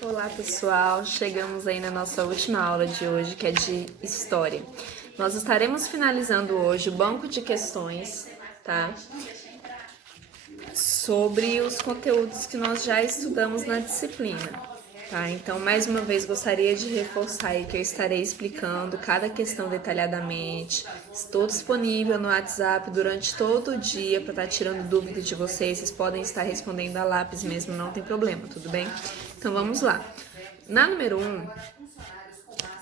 Olá pessoal, chegamos aí na nossa última aula de hoje, que é de História. Nós estaremos finalizando hoje o banco de questões, tá? Sobre os conteúdos que nós já estudamos na disciplina, tá? Então, mais uma vez, gostaria de reforçar aí que eu estarei explicando cada questão detalhadamente. Estou disponível no WhatsApp durante todo o dia para estar tirando dúvidas de vocês. Vocês podem estar respondendo a lápis mesmo, não tem problema, tudo bem? Então, vamos lá. Na número 1,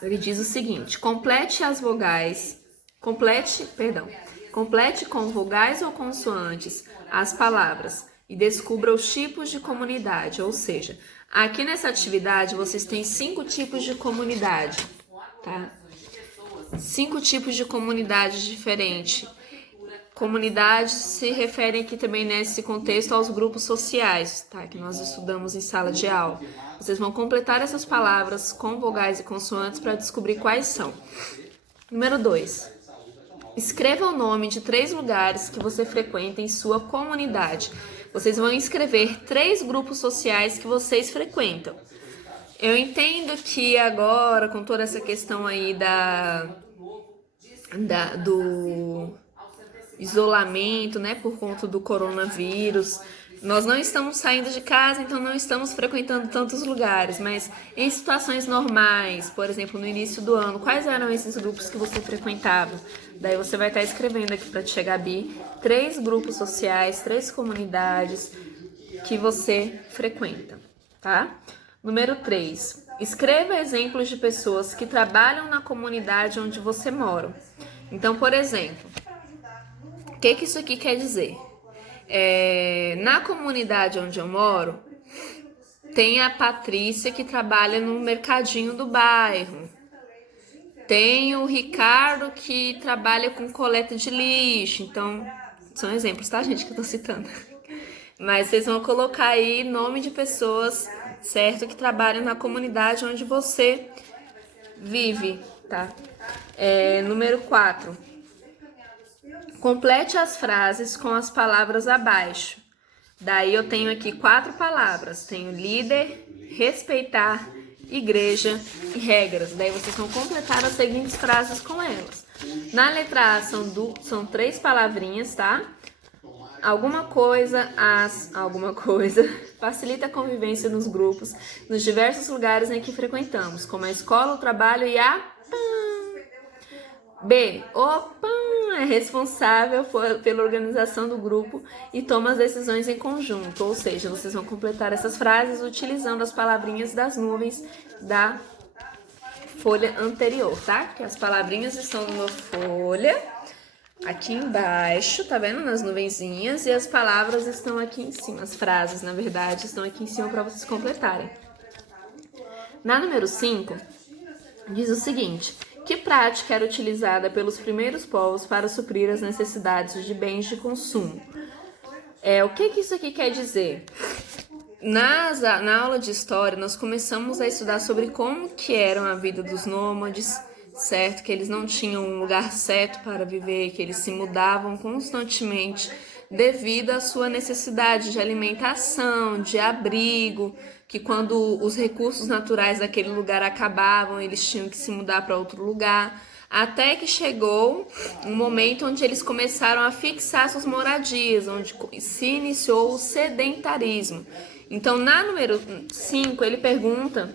ele diz o seguinte: complete com vogais ou consoantes as palavras e descubra os tipos de comunidade. Ou seja, aqui nessa atividade vocês têm 5 tipos de comunidade, tá? 5 tipos de comunidade diferentes. Comunidades se referem aqui também nesse contexto aos grupos sociais, tá? Que nós estudamos em sala de aula. Vocês vão completar essas palavras com vogais e consoantes para descobrir quais são. Número 2. Escreva o nome de 3 lugares que você frequenta em sua comunidade. Vocês vão escrever 3 grupos sociais que vocês frequentam. Eu entendo que agora, com toda essa questão aí do isolamento, né, por conta do coronavírus, nós não estamos saindo de casa, então não estamos frequentando tantos lugares, mas em situações normais, por exemplo, no início do ano, quais eram esses grupos que você frequentava? Daí você vai estar escrevendo aqui para a Tia Gabi 3 grupos sociais, 3 comunidades que você frequenta, tá? Número 3. Escreva exemplos de pessoas que trabalham na comunidade onde você mora. Então, por exemplo, o que isso aqui quer dizer? Na comunidade onde eu moro, tem a Patrícia que trabalha no mercadinho do bairro. Tem o Ricardo que trabalha com coleta de lixo. Então, são exemplos, tá, gente, que eu tô citando. Mas vocês vão colocar aí nome de pessoas, certo, que trabalham na comunidade onde você vive, tá? Número 4. Complete as frases com as palavras abaixo. Daí eu tenho aqui 4 palavras. Tenho líder, respeitar, igreja e regras. Daí vocês vão completar as seguintes frases com elas. Na letra A são 3 palavrinhas, tá? Alguma coisa, facilita a convivência nos grupos, nos diversos lugares em que frequentamos, como a escola, o trabalho e a B. O PAN é responsável pela organização do grupo e toma as decisões em conjunto. Ou seja, vocês vão completar essas frases utilizando as palavrinhas das nuvens da folha anterior, tá? Que as palavrinhas estão numa folha aqui embaixo, tá vendo? Nas nuvenzinhas, e as palavras estão aqui em cima. As frases, na verdade, estão aqui em cima para vocês completarem. Na número 5, diz o seguinte: que prática era utilizada pelos primeiros povos para suprir as necessidades de bens de consumo? O que isso aqui quer dizer? Na aula de história, nós começamos a estudar sobre como que era a vida dos nômades, certo? Que eles não tinham um lugar certo para viver, que eles se mudavam constantemente devido à sua necessidade de alimentação, de abrigo, que quando os recursos naturais daquele lugar acabavam, eles tinham que se mudar para outro lugar, até que chegou um momento onde eles começaram a fixar suas moradias, onde se iniciou o sedentarismo. Então, na número 5, ele pergunta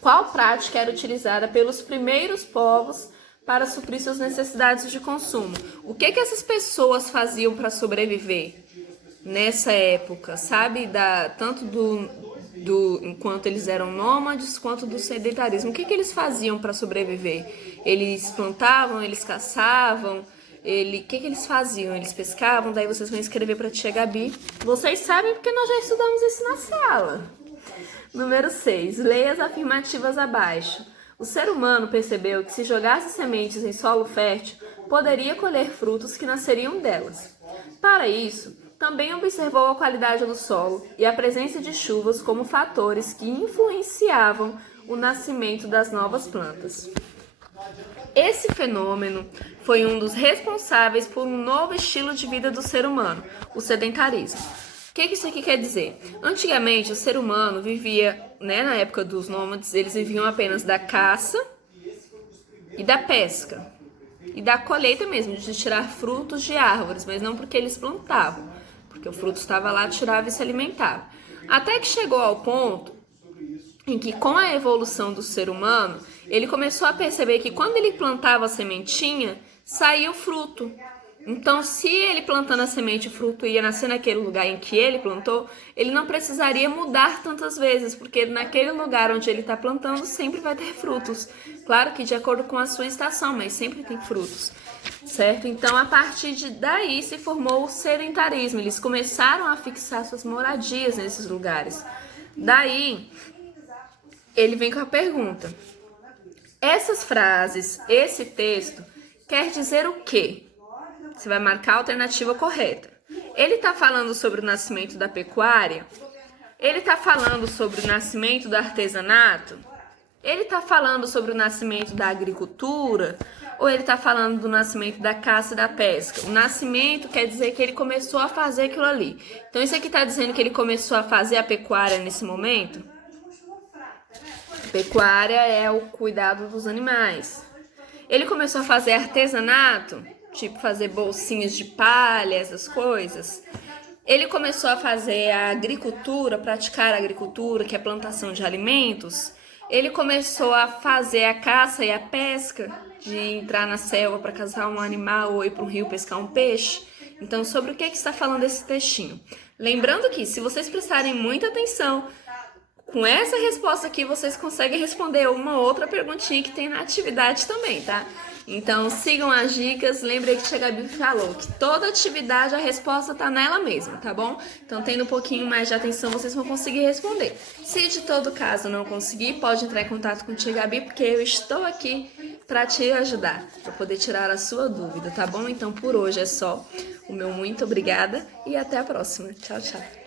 qual prática era utilizada pelos primeiros povos para suprir suas necessidades de consumo. O que essas pessoas faziam para sobreviver nessa época, sabe? Tanto enquanto eles eram nômades, quanto do sedentarismo. O que eles faziam para sobreviver? Eles plantavam, eles caçavam, o que eles faziam? Eles pescavam, daí vocês vão escrever para a Tia Gabi. Vocês sabem porque nós já estudamos isso na sala. Número 6. Leia as afirmativas abaixo. O ser humano percebeu que se jogasse sementes em solo fértil, poderia colher frutos que nasceriam delas. Para isso, também observou a qualidade do solo e a presença de chuvas como fatores que influenciavam o nascimento das novas plantas. Esse fenômeno foi um dos responsáveis por um novo estilo de vida do ser humano, o sedentarismo. que isso aqui quer dizer? Antigamente, o ser humano vivia, né, na época dos nômades, eles viviam apenas da caça e da pesca. E da colheita mesmo, de tirar frutos de árvores, mas não porque eles plantavam, porque o fruto estava lá, tirava e se alimentava. Até que chegou ao ponto em que, com a evolução do ser humano, ele começou a perceber que quando ele plantava a sementinha, saía o fruto. Então, se ele plantando a semente, o fruto ia nascer naquele lugar em que ele plantou, ele não precisaria mudar tantas vezes, porque naquele lugar onde ele está plantando sempre vai ter frutos. Claro que de acordo com a sua estação, mas sempre tem frutos, certo? Então, a partir daí se formou o sedentarismo. Eles começaram a fixar suas moradias nesses lugares. Daí, ele vem com a pergunta: essas frases, esse texto, quer dizer o quê? Você vai marcar a alternativa correta. Ele está falando sobre o nascimento da pecuária? Ele está falando sobre o nascimento do artesanato? Ele está falando sobre o nascimento da agricultura? Ou ele está falando do nascimento da caça e da pesca? O nascimento quer dizer que ele começou a fazer aquilo ali. Então, isso aqui está dizendo que ele começou a fazer a pecuária nesse momento? Pecuária é o cuidado dos animais. Ele começou a fazer artesanato? Tipo fazer bolsinhas de palha, essas coisas. Ele começou a fazer a agricultura, praticar a agricultura, que é a plantação de alimentos. Ele começou a fazer a caça e a pesca, de entrar na selva para caçar um animal ou ir para um rio pescar um peixe. Então, sobre o que está falando esse textinho? Lembrando que, se vocês prestarem muita atenção, com essa resposta aqui, vocês conseguem responder uma outra perguntinha que tem na atividade também, tá? Então, sigam as dicas. Lembrei que a Tia Gabi falou que toda atividade, a resposta tá nela mesma, tá bom? Então, tendo um pouquinho mais de atenção, vocês vão conseguir responder. Se de todo caso não conseguir, pode entrar em contato com a Tia Gabi, porque eu estou aqui para te ajudar, para poder tirar a sua dúvida, tá bom? Então, por hoje é só. O meu muito obrigada e até a próxima. Tchau, tchau.